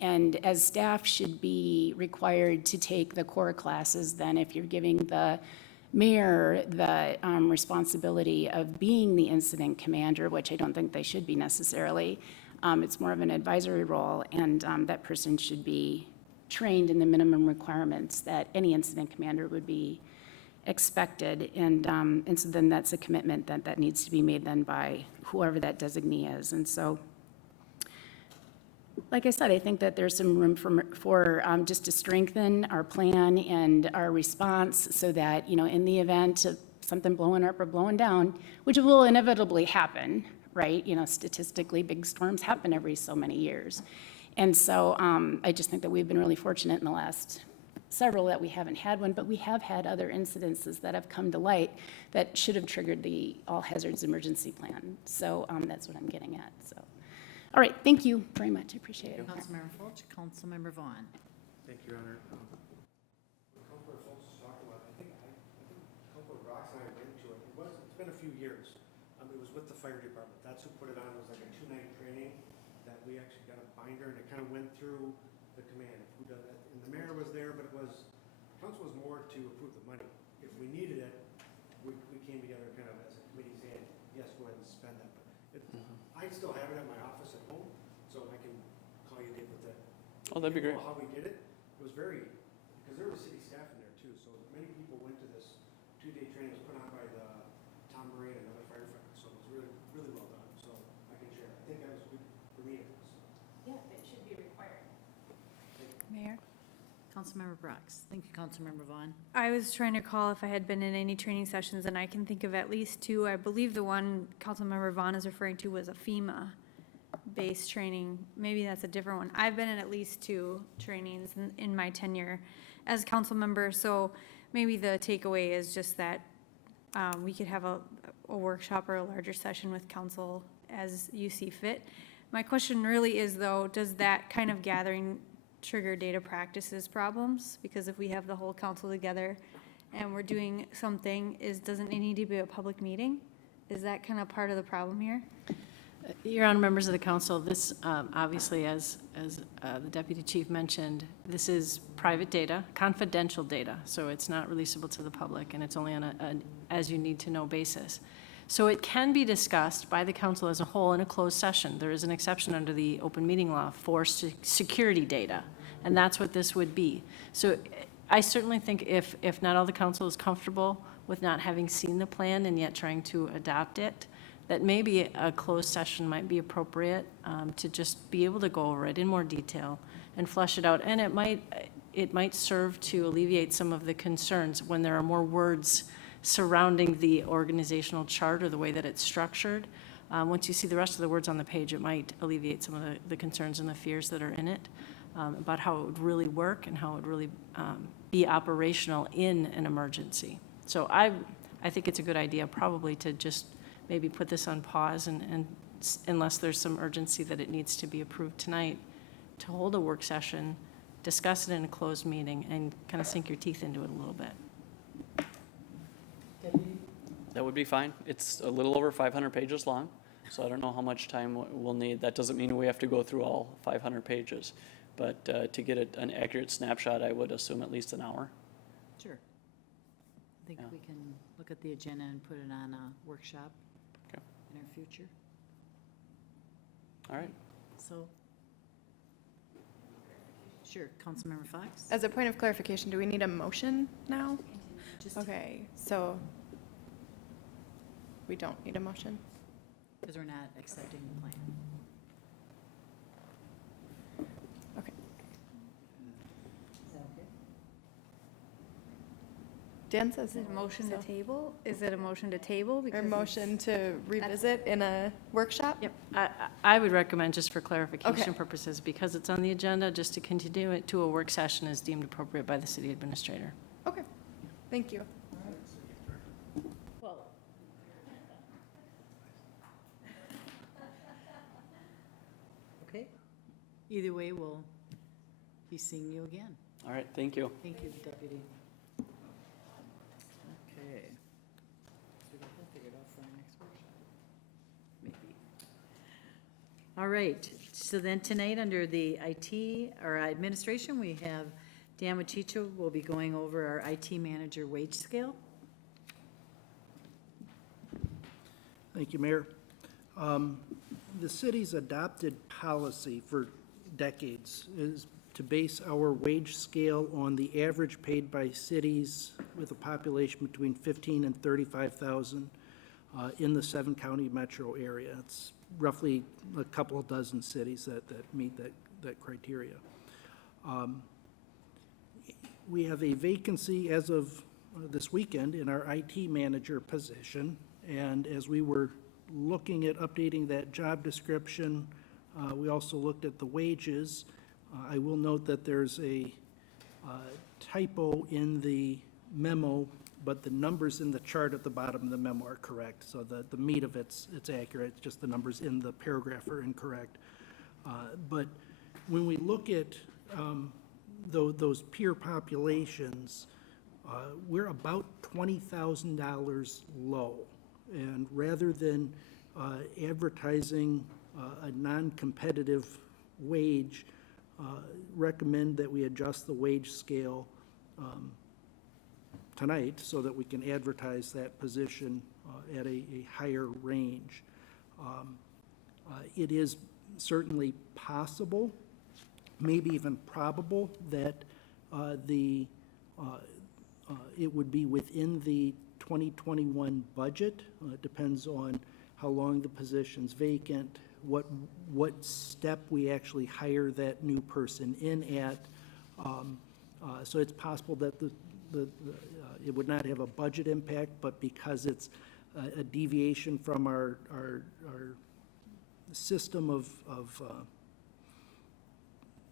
And as staff should be required to take the core classes, then if you're giving the mayor the responsibility of being the incident commander, which I don't think they should be necessarily, it's more of an advisory role, and that person should be trained in the minimum requirements that any incident commander would be expected. And so then that's a commitment that needs to be made then by whoever that designee is. And so, like I said, I think that there's some room for just to strengthen our plan and our response so that, in the event of something blowing up or blowing down, which will inevitably happen, right? Statistically, big storms happen every so many years. And so I just think that we've been really fortunate in the last several that we haven't had one, but we have had other incidences that have come to light that should have triggered the all hazards emergency plan. So that's what I'm getting at, so. All right, thank you very much, I appreciate it. Councilmember Fulch, Councilmember Vaughn. Thank you, Your Honor. Councilor Fultz was talking about, I think Councilor Rox and I went to it. It's been a few years. It was with the fire department. That's who put it on. It was like a 2-night training that we actually got a binder and it kind of went through the command. Who does that? And the mayor was there, but council was more to approve the money. If we needed it, we came together kind of as a committee saying, yes, go ahead and spend that. But I still have it at my office at home, so I can call you Dave with that. Oh, that'd be great. How we did it, because there was city staff in there too, so many people went to this 2-day training. It was put on by the Tom Murray and another firefighter, so it was really, really well done, so I can share. I think that was good for me. Yeah, it should be required. Mayor? Councilmember Brooks. Thank you, Councilmember Vaughn. I was trying to call if I had been in any training sessions, and I can think of at least 2. I believe the one Councilmember Vaughn is referring to was a FEMA-based training. Maybe that's a different one. I've been in at least 2 trainings in my tenure as a council member, so maybe the takeaway is just that we could have a workshop or a larger session with council as you see fit. My question really is, though, does that kind of gathering trigger data practices problems, because if we have the whole council together and we're doing something, doesn't it need to be a public meeting? Is that kind of part of the problem here? Your Honor, members of the council, this, obviously, as the deputy chief mentioned, this is private data, confidential data, so it's not releasable to the public, and it's only on an as-you-need-to-know basis. So it can be discussed by the council as a whole in a closed session. There is an exception under the open meeting law for security data, and that's what this would be. So I certainly think if not all the council is comfortable with not having seen the plan and yet trying to adopt it, that maybe a closed session might be appropriate to just be able to go over it in more detail and flesh it out. And it might serve to alleviate some of the concerns when there are more words surrounding the organizational chart or the way that it's structured. Once you see the rest of the words on the page, it might alleviate some of the concerns and the fears that are in it about how it would really work and how it would really be operational in an emergency. So I think it's a good idea probably to just maybe put this on pause and unless there's some urgency that it needs to be approved tonight, to hold a work session, discuss it in a closed meeting, and kind of sink your teeth into it a little bit. That would be fine. It's a little over 500 pages long, so I don't know how much time we'll need. That doesn't mean we have to go through all 500 pages, but to get an accurate snapshot, I would assume at least an hour. Sure. I think Yeah. we can look at the agenda and put it on a workshop Okay. in our future. All right. So, sure, Councilmember Fox? As a point of clarification, do we need a motion now? Just Okay, so we don't need a motion? because we're not accepting the plan. Okay. Is that okay? Dan says Is it a motion to so. table? Is it a motion to table? Or Because motion to revisit in a workshop? Yep, I would recommend, just for clarification Okay. purposes, because it's on the agenda, just to continue it to a work session as deemed appropriate by the city administrator. Okay, thank you. Well. Okay, either way, we'll be seeing you again. All right, thank you. Thank you, Deputy. Okay. So we got that figured out for our next workshop. Maybe. All right, so then tonight, under the IT, or administration, we have Dan Wachicha will be going over our IT manager wage scale. Thank you, Mayor. The city's adopted policy for decades is to base our wage scale on the average paid by cities with a population between 15 and 35,000 in the 7-county metro area. It's roughly a couple of dozen cities that meet that criteria. We have a vacancy as of this weekend in our IT manager position, and as we were looking at updating that job description, we also looked at the wages. I will note that there's a typo in the memo, but the numbers in the chart at the bottom of the memo are correct. So the meat of it's accurate, just the numbers in the paragraph are incorrect. But when we look at those peer populations, we're about $20,000 low. And rather than advertising a non-competitive wage, recommend that we adjust the wage scale tonight so that we can advertise that position at a higher range. It is certainly possible, maybe even probable, that it would be within the 2021 budget. It depends on how long the position's vacant, what step we actually hire that new person in at. So it's possible that it would not have a budget impact, but because it's a deviation from our system of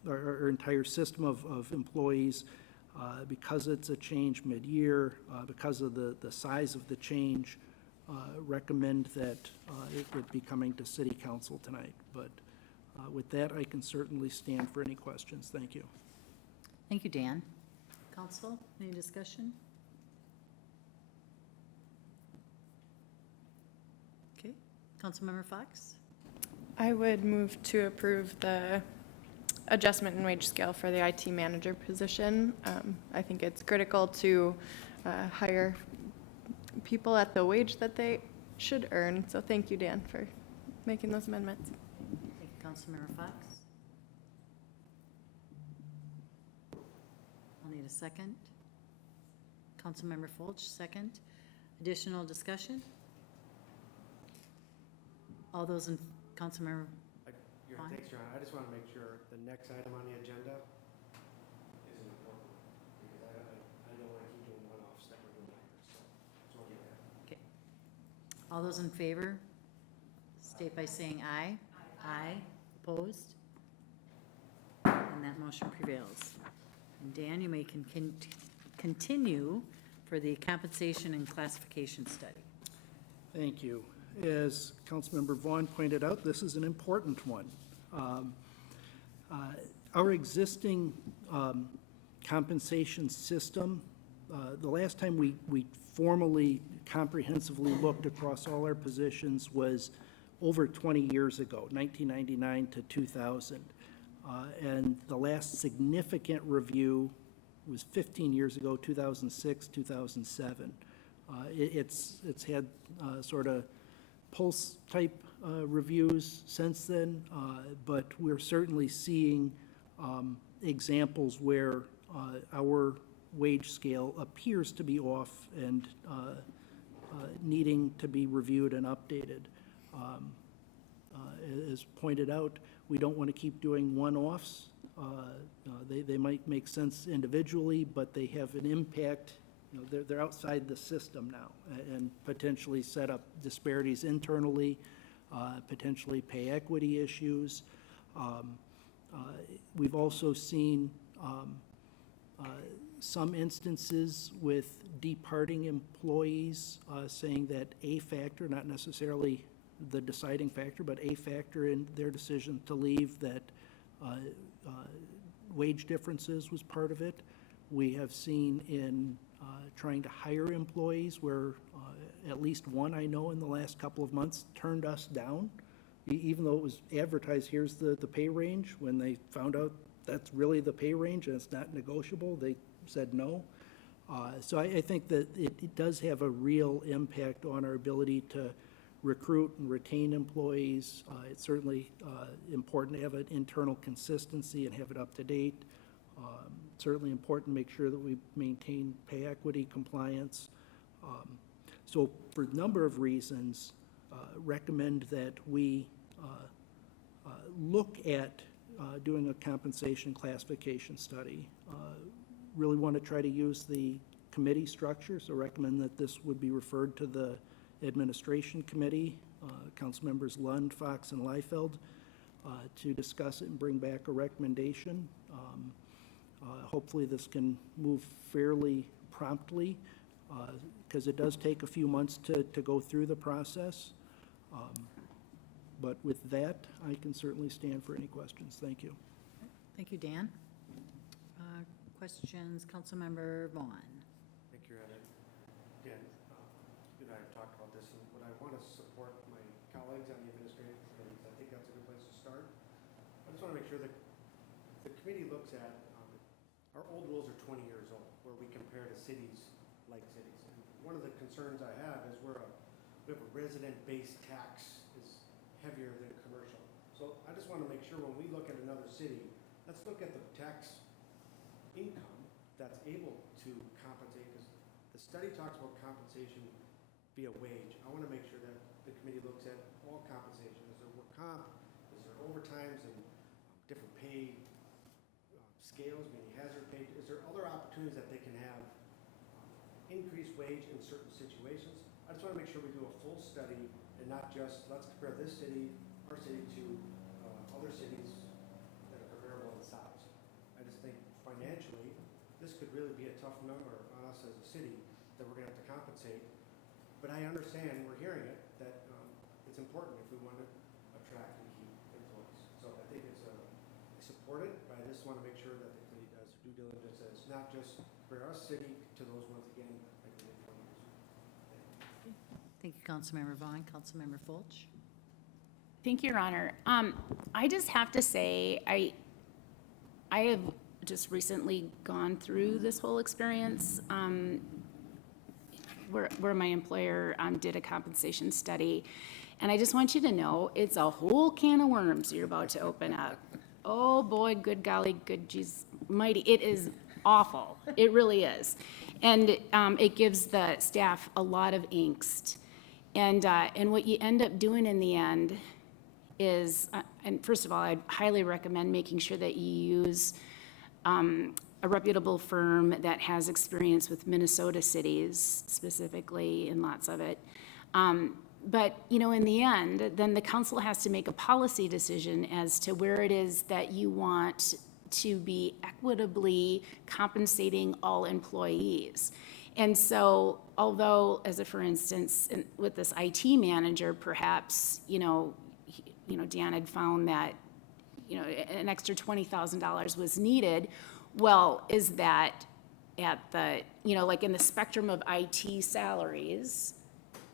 our entire system of employees, because it's a change mid-year, because of the size of the change, recommend that it would be coming to city council tonight. But With that, I can certainly stand for any questions. Thank you. Thank you, Dan. Council, any discussion? Okay, Councilmember Fox? I would move to approve the adjustment in wage scale for the IT manager position. I think it's critical to hire people at the wage that they should earn. So thank you, Dan, for making those amendments. Thank you, Councilmember Fox. I'll need a second. Councilmember Fulch, second. Additional discussion? All those in, Councilmember, Fine. Thanks, John. I just want to make sure the next item on the agenda is important, because I don't want to keep doing one-offs that we're doing here, so just want to get that. okay. All those in favor, state by saying aye. Aye. Opposed? And that motion prevails. And Dan, you may continue for the compensation and classification study. Thank you. As Councilmember Vaughn pointed out, this is an important one. Our existing compensation system, the last time we formally, comprehensively looked across all our positions was over 20 years ago, 1999 to 2000. And the last significant review was 15 years ago, 2006, 2007. It's had sort of pulse-type reviews since then, but we're certainly seeing examples where our wage scale appears to be off and needing to be reviewed and updated. As pointed out, we don't want to keep doing one-offs. They might make sense individually, but they have an impact. You know, they're outside the system now and potentially set up disparities internally, potentially pay equity issues. We've also seen some instances with departing employees saying that a factor, not necessarily the deciding factor, but a factor in their decision to leave, that wage differences was part of it. We have seen in trying to hire employees where at least one I know in the last couple of months turned us down, even though it was advertised, here's the pay range. When they found out that's really the pay range and it's not negotiable, they said no. So I think that it does have a real impact on our ability to recruit and retain employees. It's certainly important to have an internal consistency and have it up to date. Certainly important to make sure that we maintain pay equity compliance. So for a number of reasons, recommend that we look at doing a compensation classification study. Really want to try to use the committee structure, so recommend that this would be referred to the Administration Committee, Council members Lund, Fox, and Liefeld, to discuss it and bring back a recommendation. Hopefully this can move fairly promptly, because it does take a few months to go through the process. But with that, I can certainly stand for any questions. Thank you. Thank you, Dan. Questions, Councilmember Vaughn? Thank you, Ed. Again, you and I have talked about this, and what I want to support my colleagues on the administrative committee, I think that's a good place to start. I just want to make sure that the committee looks at, our old rules are 20 years old, where we compare to cities like cities. And one of the concerns I have is we have a resident-based tax is heavier than commercial. So I just want to make sure when we look at another city, let's look at the tax income that's able to compensate, because the study talks about compensation via wage. I want to make sure that the committee looks at all compensation. Is there work comp? Is there overtimes and different pay scales, meaning hazard pay? Is there other opportunities that they can have increased wage in certain situations? I just want to make sure we do a full study and not just, let's compare this city, our city, to other cities that are comparable in size. I just think financially, this could really be a tough number on us as a city that we're going to have to compensate. But I understand, we're hearing it, that it's important if we want to attract and keep employees. So I think want to make sure that the committee does due diligence, that it's not just for us city to those ones again. Like we did for others. Thank you, Councilmember Vaughn. Councilmember Fulch? Thank you, Your Honor. I just have to say, I have just recently gone through this whole experience, where my employer did a compensation study. And I just want you to know, it's a whole can of worms you're about to open up. Oh, boy, good golly, good geez, mighty, it is awful. It really is. And it gives the staff a lot of angst. And what you end up doing in the end is, and first of all, I'd highly recommend making sure that you use a reputable firm that has experience with Minnesota cities specifically, and lots of it. But, you know, in the end, then the council has to make a policy decision as to where it is that you want to be equitably compensating all employees. And so, although, as a for instance, with this IT manager, perhaps, Dan had found that, an extra $20,000 was needed. Well, is that at the, like in the spectrum of IT salaries,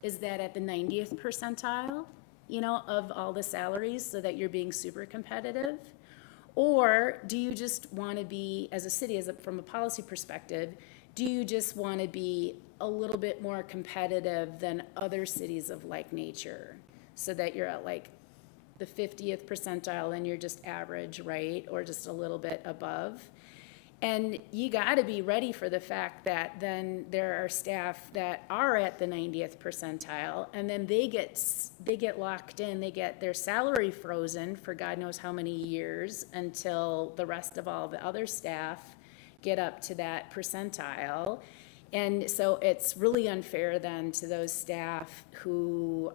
is that at the 90th percentile, of all the salaries, so that you're being super competitive? Or do you just want to be, as a city, from a policy perspective, do you just want to be a little bit more competitive than other cities of like nature, so that you're at like the 50th percentile and you're just average, right? Or just a little bit above? And you got to be ready for the fact that then there are staff that are at the 90th percentile, and then they get locked in, they get their salary frozen for God knows how many years until the rest of all the other staff get up to that percentile. And so it's really unfair then to those staff who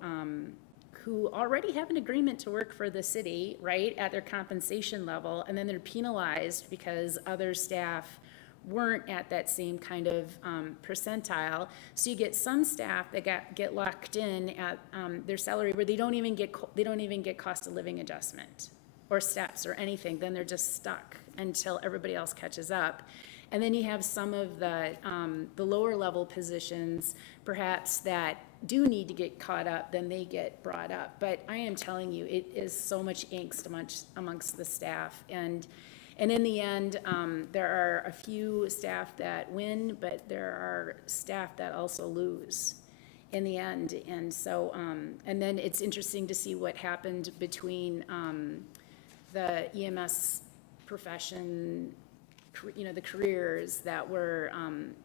already have an agreement to work for the city, right, at their compensation level, and then they're penalized because other staff weren't at that same kind of percentile. So you get some staff that get locked in at their salary where they don't even get cost of living adjustment or steps or anything. Then they're just stuck until everybody else catches up. And then you have some of the lower level positions, perhaps, that do need to get caught up, then they get brought up. But I am telling you, it is so much angst amongst the staff. And in the end, there are a few staff that win, but there are staff that also lose in the end. And so, and then it's interesting to see what happened between the EMS profession, the careers that were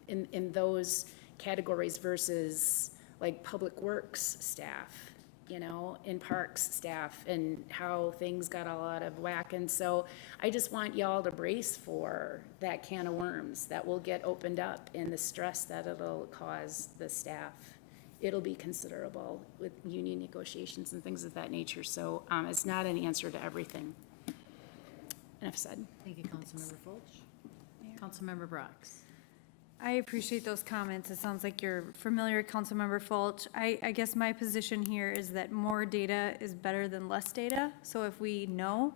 in those categories versus like public works staff, in parks staff, and how things got all out of whack. And so I just want y'all to brace for that can of worms that will get opened up, and the stress that it'll cause the staff. It'll be considerable with union negotiations and things of that nature. So it's not an answer to everything. Enough said. Thank you, Councilmember Fulch. Councilmember Brox? I appreciate those comments. It sounds like you're familiar with Councilmember Fulch. I guess my position here is that more data is better than less data. So if we know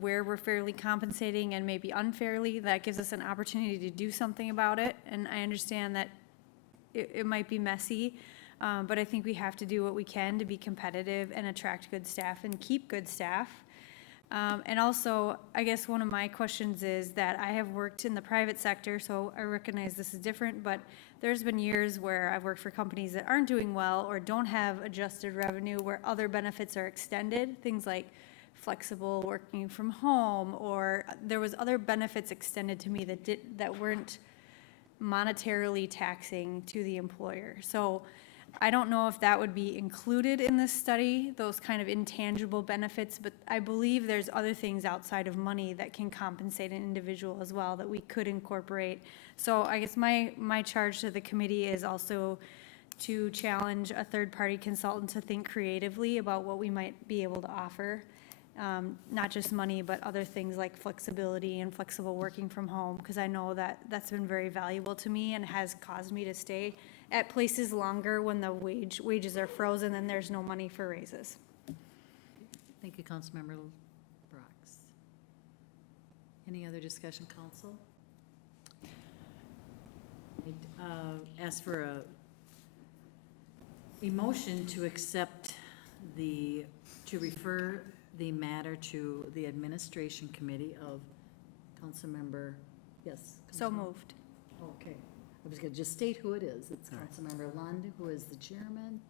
where we're fairly compensating and maybe unfairly, that gives us an opportunity to do something about it. And I understand that it might be messy, but I think we have to do what we can to be competitive and attract good staff and keep good staff. And also, I guess one of my questions is that I have worked in the private sector, so I recognize this is different, but there's been years where I've worked for companies that aren't doing well or don't have adjusted revenue, where other benefits are extended, things like flexible working from home, or there was other benefits extended to me that weren't monetarily taxing to the employer. So I don't know if that would be included in this study, those kind of intangible benefits, but I believe there's other things outside of money that can compensate an individual as well that we could incorporate. So I guess my charge to the committee is also to challenge a third-party consultant to think creatively about what we might be able to offer. Not just money, but other things like flexibility and flexible working from home, because I know that that's been very valuable to me and has caused me to stay at places longer when the wages are frozen and there's no money for raises. Thank you, Councilmember Brox. Any other discussion, council? I'd ask for a motion to accept to refer the matter to the administration committee of Councilmember, yes? So Councilmember- moved. Okay, I was gonna just state who it is. It's Councilmember Lund, who is the chairman,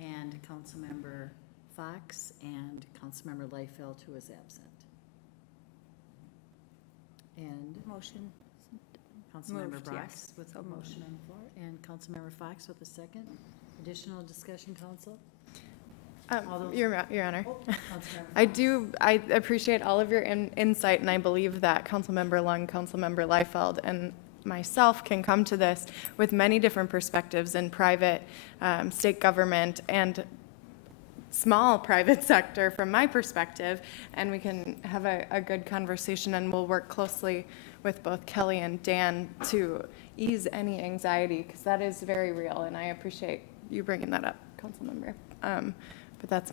and Councilmember Fox, and Councilmember Liefeld, who is absent. And Motion. Councilmember Moved, Brox yes. with So the moved. motion on the floor, and Councilmember Fox with the second. Additional discussion, council? All those- Your Honor. Oh, Councilmember I appreciate all of your insight, and I believe that Councilmember Lund, Councilmember Liefeld, and myself can come to this with many different perspectives in private, state government, and small private sector from my perspective, and we can have a good conversation, and we'll work closely with both Kelly and Dan to ease any anxiety, because that is very real, and I appreciate you bringing that up, Councilmember. But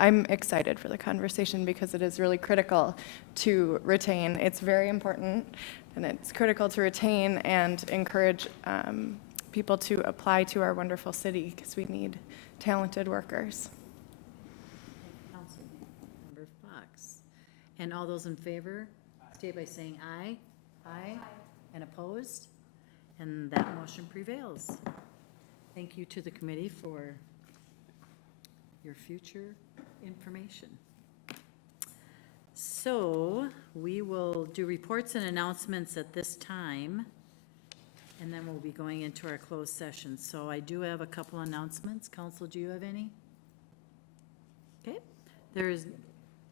I'm excited for the conversation because it is really critical to retain. It's very important, and it's critical to retain and encourage people to apply to our wonderful city because we need talented workers. Councilmember Fox. And all those in favor, state by saying aye. Aye. And opposed? And that motion prevails. Thank you to the committee for your future information. So we will do reports and announcements at this time, and then we'll be going into our closed session. So I do have a couple announcements. Council, do you have any? Okay, there is,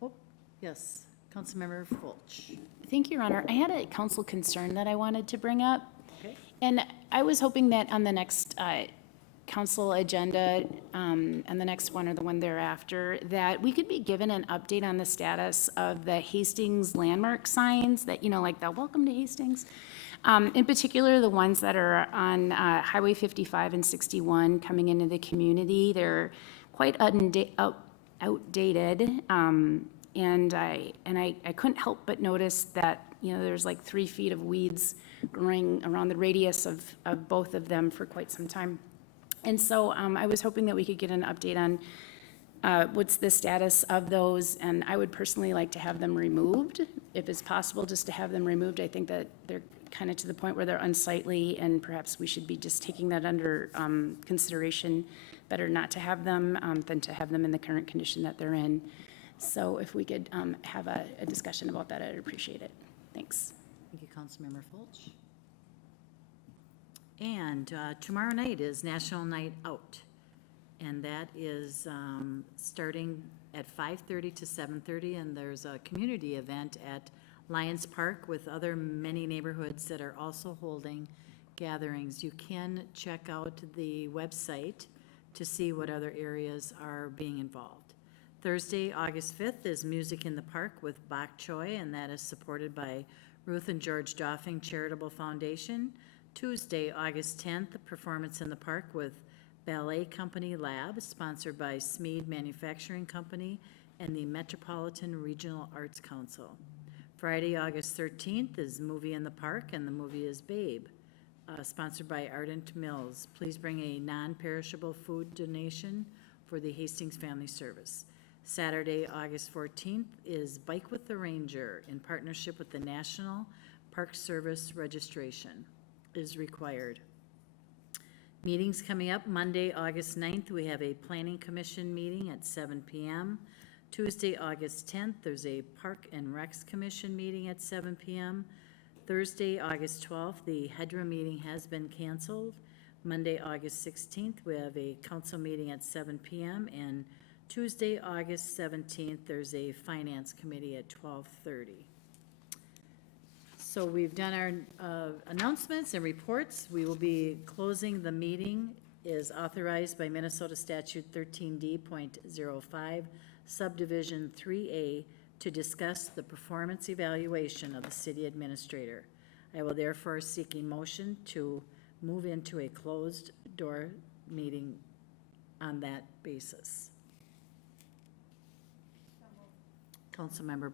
oh, yes, Councilmember Fulch. Thank you, Your Honor. I had a council concern that I wanted to bring up. Okay. And I was hoping that on the next council agenda, and the next one or the one thereafter, that we could be given an update on the status of the Hastings landmark signs that, like the welcome to Hastings. In particular, the ones that are on Highway 55 and 61 coming into the community. They're quite outdated. And I couldn't help but notice that, there's like 3 feet of weeds growing around the radius of both of them for quite some time. And so I was hoping that we could get an update on what's the status of those, and I would personally like to have them removed, if it's possible, just to have them removed. I think that they're kind of to the point where they're unsightly, and perhaps we should be just taking that under consideration. Better not to have them than to have them in the current condition that they're in. So if we could have a discussion about that, I'd appreciate it. Thanks. Thank you, Councilmember Fulch. And tomorrow night is National Night Out, and that is starting at 5:30 to 7:30, and there's a community event at Lions Park with many neighborhoods that are also holding gatherings. You can check out the website to see what other areas are being involved. Thursday, August 5th is Music in the Park with Bok Choy, and that is supported by Ruth and George Doffing Charitable Foundation. Tuesday, August 10th, a performance in the park with Ballet Company Lab, sponsored by Smead Manufacturing Company and the Metropolitan Regional Arts Council. Friday, August 13th is Movie in the Park, and the movie is Babe, sponsored by Ardent Mills. Please bring a non-perishable food donation for the Hastings Family Service. Saturday, August 14th is Bike with the Ranger in partnership with the National Park Service registration is required. Meetings coming up, Monday, August 9th, we have a Planning Commission meeting at 7 p.m. Tuesday, August 10th, there's a Park and Recs Commission meeting at 7 p.m. Thursday, August 12th, the HEDRA meeting has been canceled. Monday, August 16th, we have a council meeting at 7 p.m. And Tuesday, August 17th, there's a Finance Committee at 12:30. So we've done our announcements and reports. We will be closing the meeting is authorized by Minnesota Statute 13D.05, Subdivision 3A, to discuss the performance evaluation of the city administrator. I will therefore seek a motion to move into a closed door meeting on that basis. Councilmember